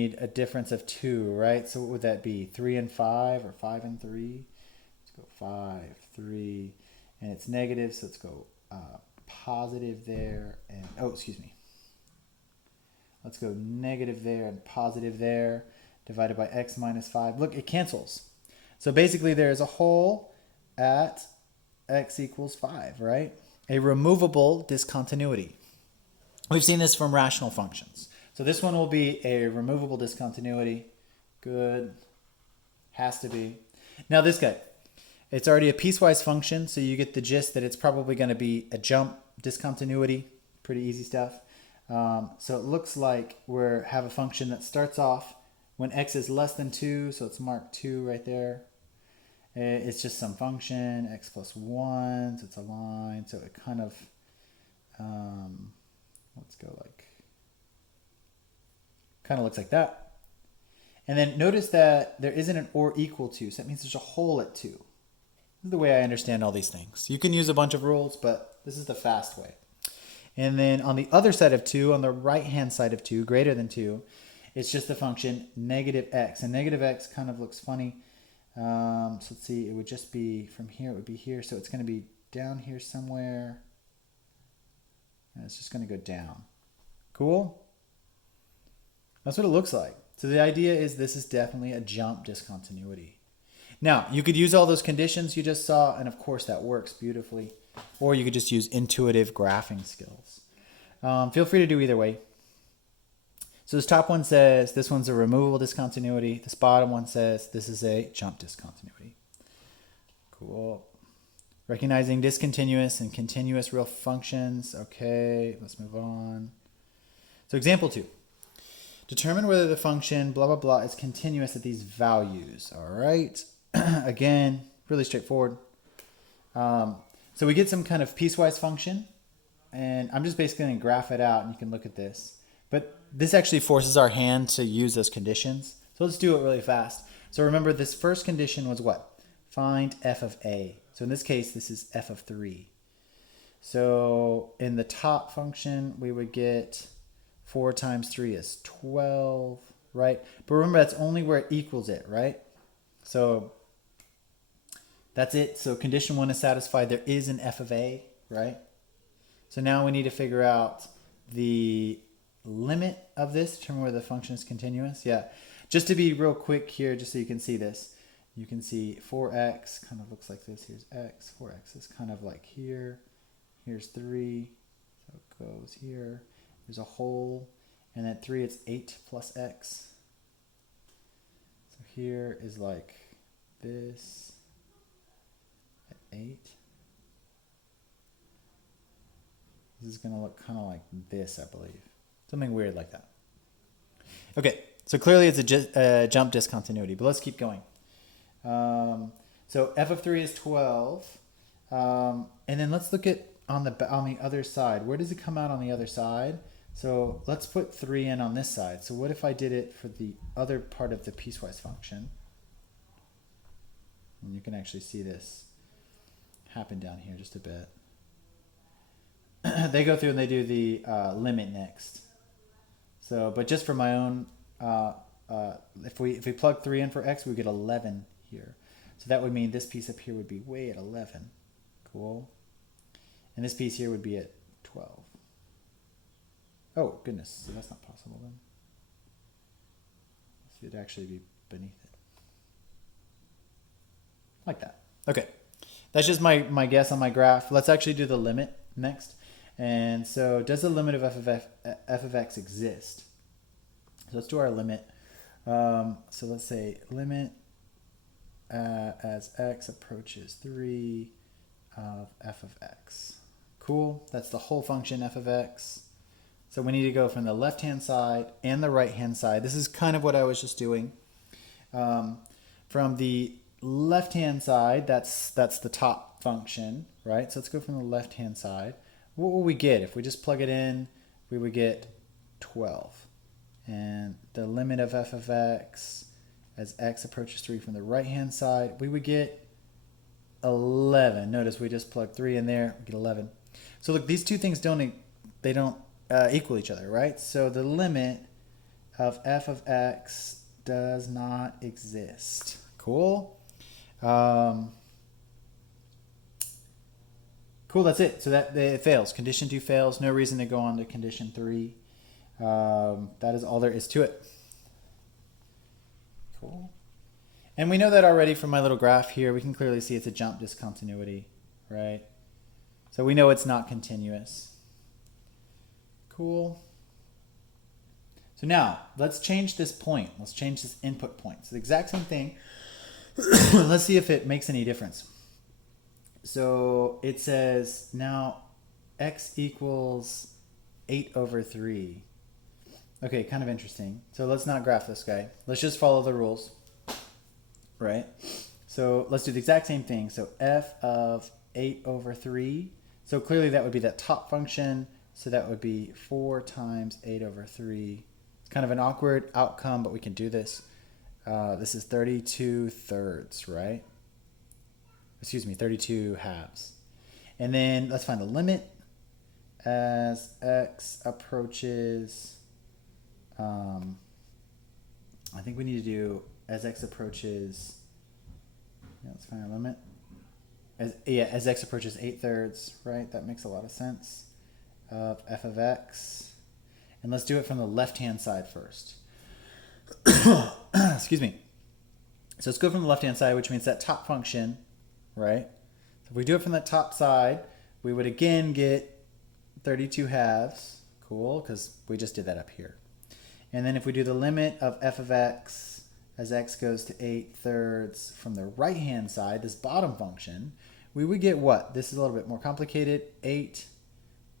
need a difference of 2, right? So what would that be? 3 and 5 or 5 and 3? Let's go 5, 3, and it's negative, so let's go positive there, and oh, excuse me. Let's go negative there and positive there, divided by x minus 5. Look, it cancels. So basically there is a hole at x equals 5, right? A removable discontinuity. We've seen this from rational functions. So this one will be a removable discontinuity. Good. Has to be. Now this guy. It's already a piecewise function, so you get the gist that it's probably going to be a jump discontinuity. Pretty easy stuff. So it looks like we have a function that starts off when x is less than 2, so it's marked 2 right there. It's just some function, x plus 1, so it's a line, so it kind of, let's go like, kind of looks like that. And then notice that there isn't an or equal to, so that means there's a hole at 2. This is the way I understand all these things. You can use a bunch of rules, but this is the fast way. And then on the other side of 2, on the right-hand side of 2, greater than 2, it's just the function negative x. And negative x kind of looks funny. So let's see, it would just be from here, it would be here. So it's going to be down here somewhere. And it's just going to go down. Cool? That's what it looks like. So the idea is this is definitely a jump discontinuity. Now, you could use all those conditions you just saw, and of course that works beautifully. Or you could just use intuitive graphing skills. Feel free to do either way. So this top one says this one's a removable discontinuity. This bottom one says this is a jump discontinuity. Cool. Recognizing discontinuous and continuous real functions. Okay, let's move on. So example 2. Determine whether the function blah, blah, blah is continuous at these values. All right. Again, really straightforward. So we get some kind of piecewise function, and I'm just basically going to graph it out, and you can look at this. But this actually forces our hand to use those conditions. So let's do it really fast. So remember, this first condition was what? Find f of a. So in this case, this is f of 3. So in the top function, we would get 4 times 3 is 12, right? But remember, that's only where it equals it, right? So that's it. So condition 1 is satisfied. There is an f of a, right? So now we need to figure out the limit of this, determine whether the function is continuous. Yeah, just to be real quick here, just so you can see this. You can see 4x kind of looks like this. Here's x. 4x is kind of like here. Here's 3. So it goes here. There's a hole. And then 3, it's 8 plus x. So here is like this. 8. This is going to look kind of like this, I believe. Something weird like that. Okay, so clearly it's a jump discontinuity, but let's keep going. So f of 3 is 12. And then let's look at on the other side. Where does it come out on the other side? So let's put 3 in on this side. So what if I did it for the other part of the piecewise function? And you can actually see this happen down here just a bit. They go through and they do the limit next. So, but just for my own, if we plug 3 in for x, we get 11 here. So that would mean this piece up here would be way at 11. Cool. And this piece here would be at 12. Oh, goodness. So that's not possible then. So it'd actually be beneath it. Like that. Okay. That's just my guess on my graph. Let's actually do the limit next. And so does the limit of f of x exist? So let's do our limit. So let's say limit as x approaches 3 of f of x. Cool. That's the whole function f of x. So we need to go from the left-hand side and the right-hand side. This is kind of what I was just doing. From the left-hand side, that's the top function, right? So let's go from the left-hand side. What will we get? If we just plug it in, we would get 12. And the limit of f of x as x approaches 3 from the right-hand side, we would get 11. Notice we just plug 3 in there, we get 11. So look, these two things don't equal each other, right? So the limit of f of x does not exist. Cool. Cool, that's it. So that it fails. Condition 2 fails. No reason to go on to condition 3. That is all there is to it. Cool. And we know that already from my little graph here. We can clearly see it's a jump discontinuity, right? So we know it's not continuous. Cool. So now, let's change this point. Let's change this input point. It's the exact same thing. Let's see if it makes any difference. So it says now x equals 8 over 3. Okay, kind of interesting. So let's not graph this guy. Let's just follow the rules, right? So let's do the exact same thing. So f of 8 over 3. So clearly that would be that top function. So that would be 4 times 8 over 3. It's kind of an awkward outcome, but we can do this. This is 32 thirds, right? Excuse me, 32 halves. And then let's find the limit as x approaches, I think we need to do as x approaches, yeah, let's find our limit. As x approaches 8 thirds, right? That makes a lot of sense. Of f of x. And let's do it from the left-hand side first. Excuse me. So let's go from the left-hand side, which means that top function, right? So if we do it from the top side, we would again get 32 halves. Cool, because we just did that up here. And then if we do the limit of f of x as x goes to 8 thirds from the right-hand side, this bottom function, we would get what? This is a little bit more complicated. 8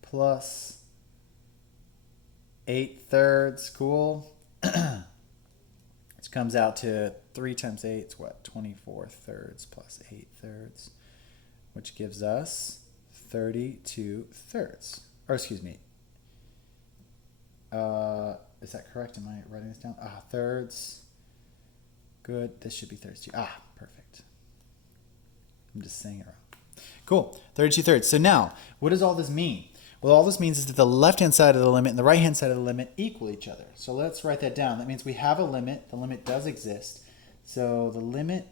plus 8 thirds, cool. Which comes out to 3 times 8 is what? 24 thirds plus 8 thirds, which gives us 32 thirds. Or excuse me. Is that correct? Am I writing this down? Thirds. Good. This should be thirds too. Perfect. I'm just saying it wrong. Cool. 32 thirds. So now, what does all this mean? Well, all this means is that the left-hand side of the limit and the right-hand side of the limit equal each other. So let's write that down. That means we have a limit. The limit does exist. So the limit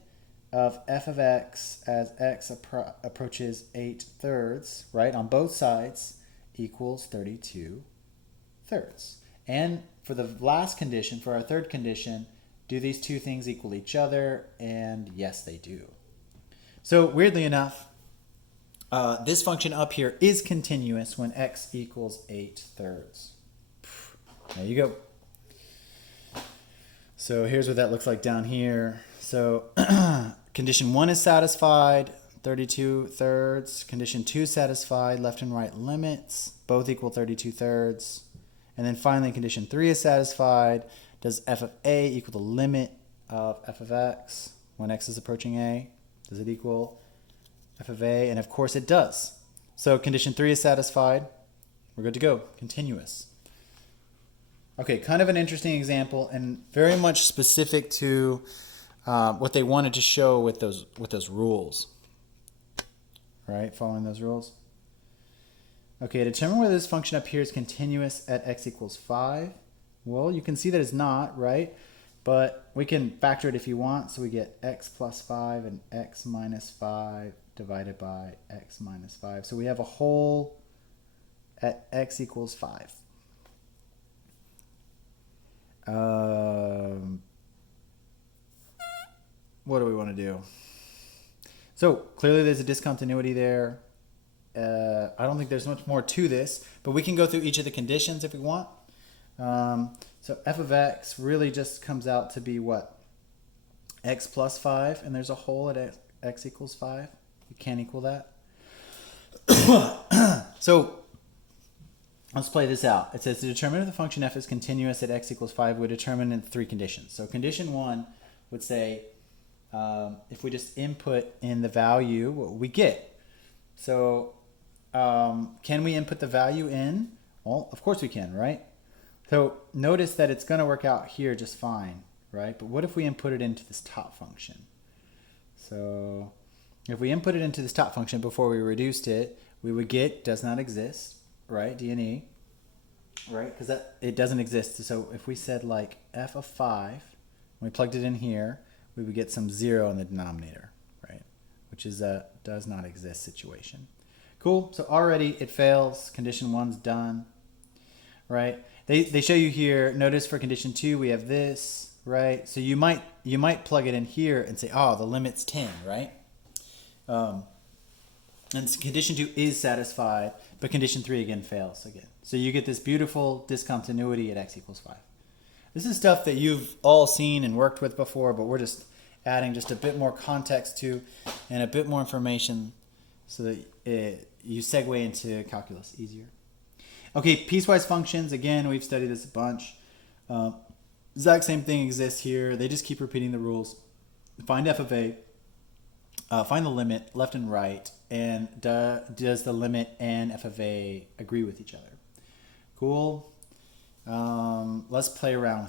of f of x as x approaches 8 thirds, right, on both sides equals 32 thirds. And for the last condition, for our third condition, do these two things equal each other? And yes, they do. So weirdly enough, this function up here is continuous when x equals 8 thirds. There you go. So here's what that looks like down here. So condition 1 is satisfied, 32 thirds. Condition 2 satisfied, left and right limits, both equal 32 thirds. And then finally condition 3 is satisfied. Does f of a equal the limit of f of x when x is approaching a? Does it equal f of a? And of course it does. So condition 3 is satisfied. We're good to go. Continuous. Okay, kind of an interesting example and very much specific to what they wanted to show with those rules. Right, following those rules. Okay, determine whether this function up here is continuous at x equals 5. Well, you can see that it's not, right? But we can factor it if you want. So we get x plus 5 and x minus 5 divided by x minus 5. So we have a whole at x equals 5. What do we want to do? So clearly there's a discontinuity there. I don't think there's much more to this, but we can go through each of the conditions if we want. So f of x really just comes out to be what? X plus 5, and there's a whole at x equals 5. You can't equal that. So let's play this out. It says to determine if the function f is continuous at x equals 5, we determine in 3 conditions. So condition 1 would say if we just input in the value, what we get. So can we input the value in? Well, of course we can, right? So notice that it's going to work out here just fine, right? But what if we input it into this top function? So if we input it into this top function before we reduced it, we would get does not exist, right? D and E. right? Because that it doesn't exist. So if we said like f of 5, when we plugged it in here, we would get some 0 in the denominator, right? Which is a does not exist situation. Cool. So already it fails. Condition 1's done, right? They show you here. Notice for condition 2 we have this, right? So you might plug it in here and say, oh, the limit's 10, right? And condition 2 is satisfied, but condition 3 again fails again. So you get this beautiful discontinuity at x equals 5. This is stuff that you've all seen and worked with before, but we're just adding just a bit more context to and a bit more information so that you segue into calculus easier. Okay, piecewise functions. Again, we've studied this a bunch. Exact same thing exists here. They just keep repeating the rules. Find f of a. Find the limit left and right, and does the limit and f of a agree with each other? Cool. Let's play around with